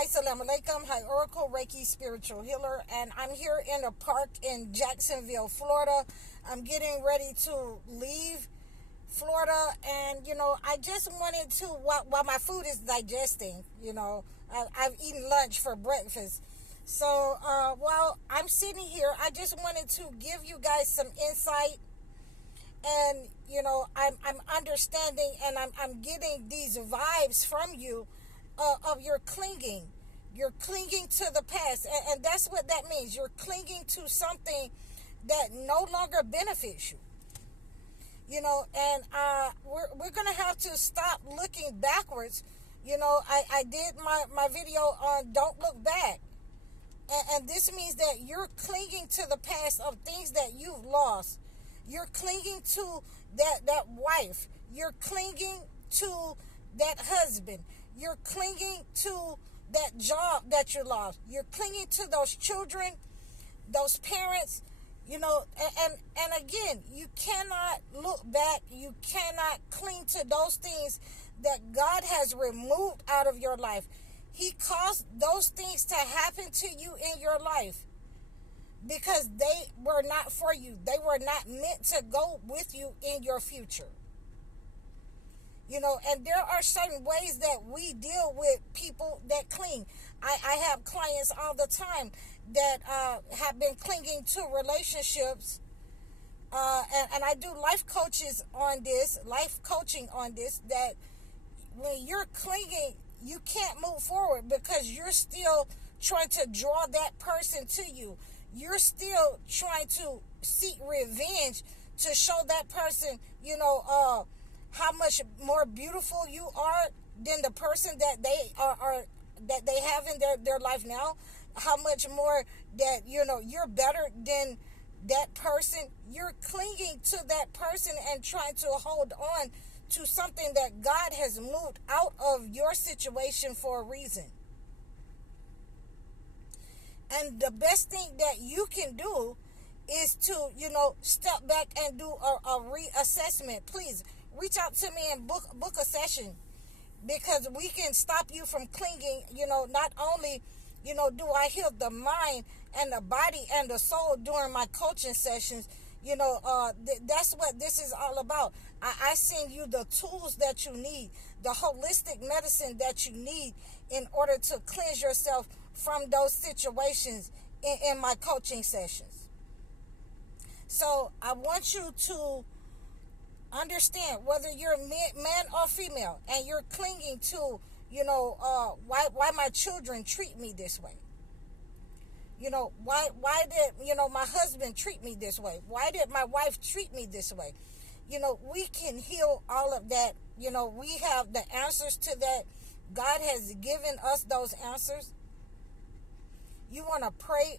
Assalamu alaikum. Hi, Oracle Reiki Spiritual Healer, and I'm here in a park in Jacksonville, Florida. I'm getting ready to leave Florida, and I just wanted to, while my food is digesting, I've eaten lunch for breakfast. So while I'm sitting here, I just wanted to give you guys some insight, and I'm understanding, and I'm getting these vibes from you. Of your clinging. You're clinging to the past, and that's what that means. You're clinging to something that no longer benefits you. And we're gonna have to stop looking backwards. I did my video on don't look back, and this means that you're clinging to the past of things that you've lost. You're clinging to that wife. You're clinging to that husband. You're clinging to that job that you lost. You're clinging to those children, those parents, and again, you cannot look back. You cannot cling to those things that God has removed out of your life. He caused those things to happen to you in your life because they were not for you. They were not meant to go with you in your future. And there are certain ways that we deal with people that cling. I have clients all the time that have been clinging to relationships, and I do life coaching on this, that when you're clinging, you can't move forward because you're still trying to draw that person to you. You're still trying to seek revenge to show that person, how much more beautiful you are than the person that they are that they have in their life now. How much more that you're better than that person. You're clinging to that person and trying to hold on to something that God has moved out of your situation for a reason. And the best thing that you can do is to step back and do a reassessment. Please reach out to me and book a session, because we can stop you from clinging. Not only do I heal the mind and the body and the soul during my coaching sessions, that's what this is all about. I send you the tools that you need, the holistic medicine that you need in order to cleanse yourself from those situations in my coaching sessions. So I want you to understand, whether you're man or female, and you're clinging to, why my children treat me this way. Why did, my husband treat me this way? Why did my wife treat me this way? We can heal all of that. We have the answers to that. God has given us those answers. You want to pray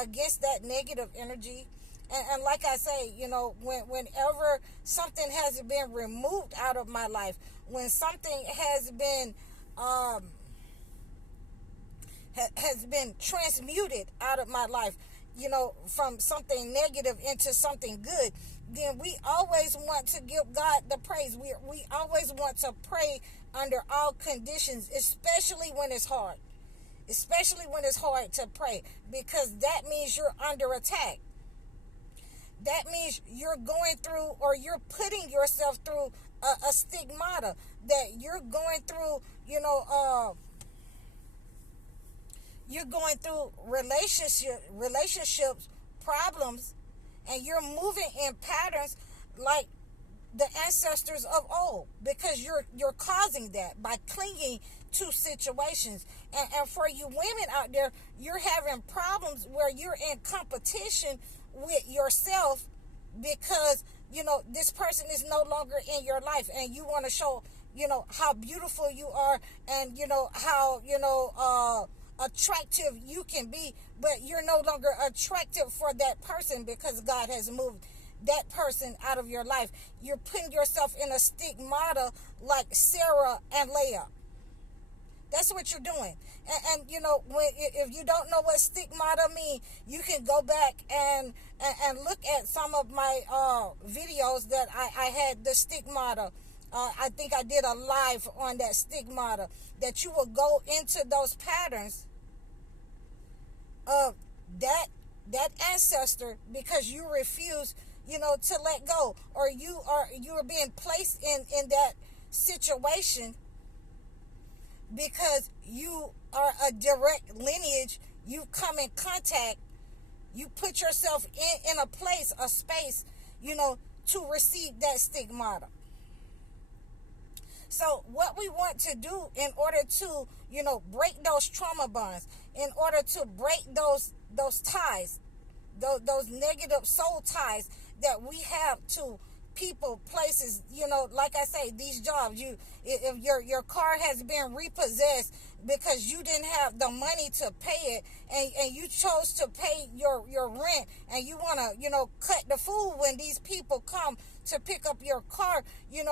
against that negative energy. And like I say, whenever something has been removed out of my life, when something has been transmuted out of my life, from something negative into something good, then we always want to give God the praise. We always want to pray under all conditions, especially when it's hard. Especially when it's hard to pray, because that means you're under attack. That means you're going through, or you're putting yourself through a stigmata, that you're going through, you're going through relationships problems, and you're moving in patterns like the ancestors of old, because you're causing that by clinging to situations. And for you women out there, you're having problems where you're in competition with yourself, because this person is no longer in your life, and you want to show how beautiful you are, and how attractive you can be, but you're no longer attractive for that person because God has moved that person out of your life. You're putting yourself in a stigmata like Sarah and Leah. That's what you're doing. And if you don't know what stigmata mean, you can go back and look at some of my videos that I had the stigmata I think I did a live on that stigmata, that you will go into those patterns of that ancestor because you refuse, to let go, or you are being placed in that situation because you are a direct lineage. You come in contact, you put yourself in a place, a space, to receive that stigmata. So what we want to do in order to, break those trauma bonds, in order to break those ties, those negative soul ties that we have to people, places, like I say, these jobs, if your car has been repossessed because you didn't have the money to pay it, and you chose to pay your rent, and you want to, cut the food when these people come to pick up your car, you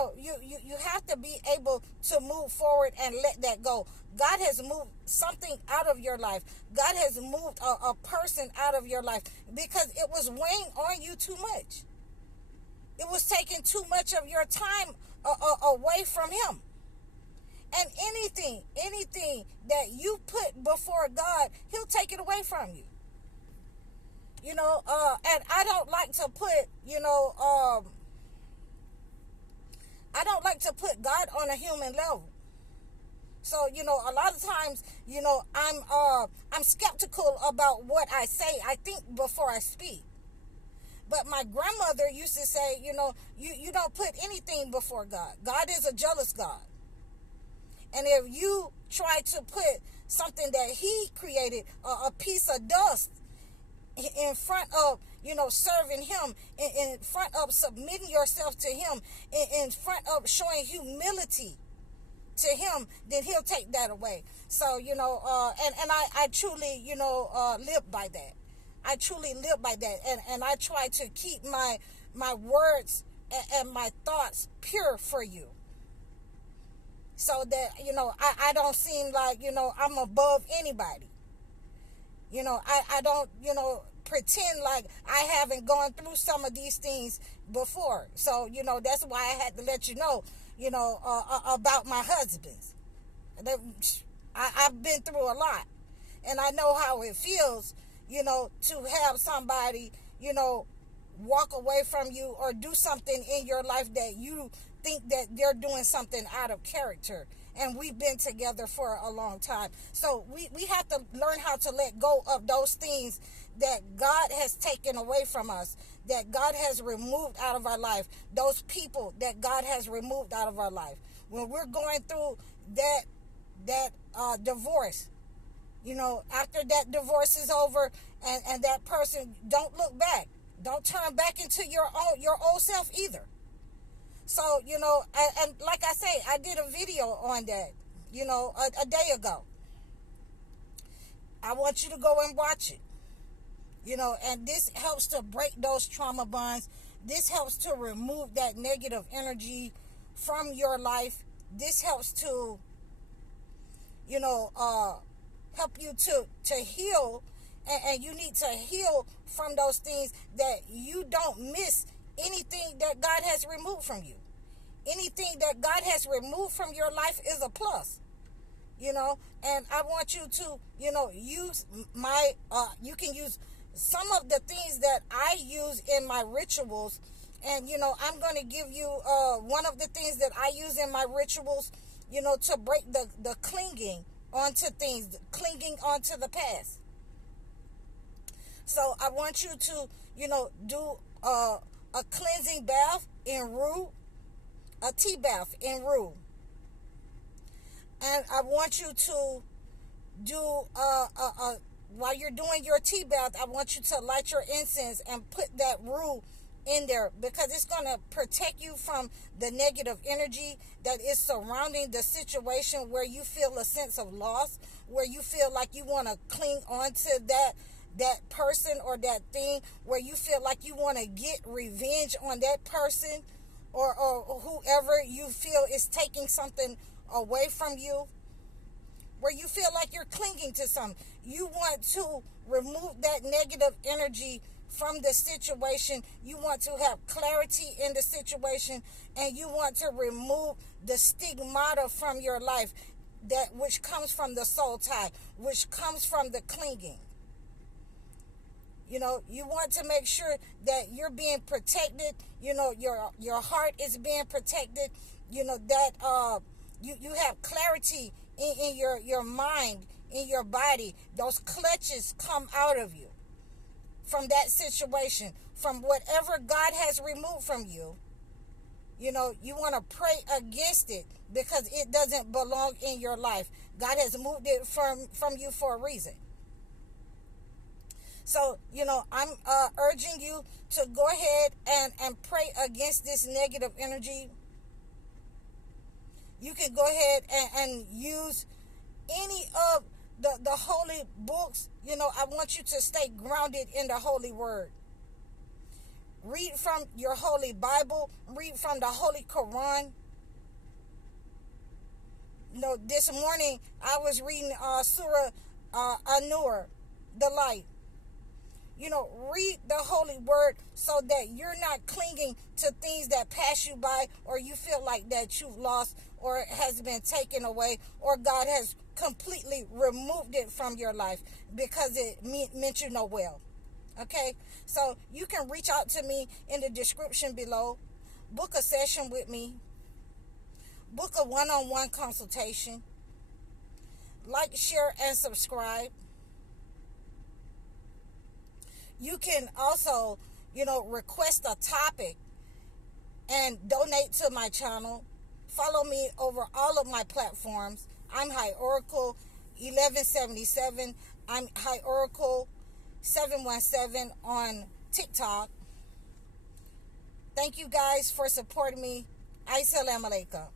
have to be able to move forward and let that go. God has moved something out of your life. God has moved a person out of your life because it was weighing on you too much. It was taking too much of your time away from him. And anything that you put before God, he'll take it away from you. And I don't like to put, I don't like to put God on a human level. So, a lot of times, I'm skeptical about what I say. I think before I speak. But my grandmother used to say, you don't put anything before God. God is a jealous God. And if you try to put something that he created, a piece of dust, in front of, serving him, in front of submitting yourself to him, in front of showing humility to him, then he'll take that away. So, and I truly, live by that. I truly live by that. And I try to keep my words and my thoughts pure for you. So that, I don't seem like, I'm above anybody. I don't, pretend like I haven't gone through some of these things before. So, that's why I had to let you know, about my husbands. I've been through a lot. And I know how it feels, to have somebody, walk away from you or do something in your life that you think that they're doing something out of character. And we've been together for a long time. So we have to learn how to let go of those things that God has taken away from us, that God has removed out of our life, those people that God has removed out of our life. When we're going through that divorce, after that divorce is over and that person, don't look back. Don't turn back into your old self either. So, and like I say, I did a video on that, a day ago. I want you to go and watch it. And this helps to break those trauma bonds. This helps to remove that negative energy from your life. This helps to, help you to heal. And you need to heal from those things, that you don't miss anything that God has removed from you. Anything that God has removed from your life is a plus. And I want you to, use you can use some of the things that I use in my rituals. And, I'm going to give you one of the things that I use in my rituals, to break the clinging onto things, clinging onto the past. So I want you to, do a cleansing bath in rue, a tea bath in rue. And I want you to do, while you're doing your tea bath, I want you to light your incense and put that rue in there, because it's going to protect you from the negative energy that is surrounding the situation, where you feel a sense of loss, where you feel like you want to cling on to that person or that thing, where you feel like you want to get revenge on that person or whoever you feel is taking something away from you, where you feel like you're clinging to something. You want to remove that negative energy from the situation. You want to have clarity in the situation, and you want to remove the stigmata from your life, that which comes from the soul tie, which comes from the clinging. You know, you want to make sure that you're being protected. You know, your heart is being protected. You know, that you have clarity in your mind, in your body. Those clutches come out of you from that situation, from whatever God has removed from you. You know, you want to pray against it because it doesn't belong in your life. God has moved it from you for a reason. So, you know, I'm urging you to go ahead and pray against this negative energy. You can go ahead and use any of the holy books. You know, I want you to stay grounded in the holy word. Read from your holy Bible. Read from the Holy Quran. You know, this morning I was reading Surah An-Nur, the light. You know, read the holy word so that you're not clinging to things that pass you by, or you feel like that you've lost, or it has been taken away, or God has completely removed it from your life because it meant you no well. Okay? So you can reach out to me in the description below. Book a session with me. Book a one-on-one consultation. Like, share, and subscribe. You can also, you know, request a topic and donate to my channel. Follow me over all of my platforms. I'm High Oracle 1177. I'm High Oracle 717 on TikTok. Thank you guys for supporting me. Assalamu alaikum.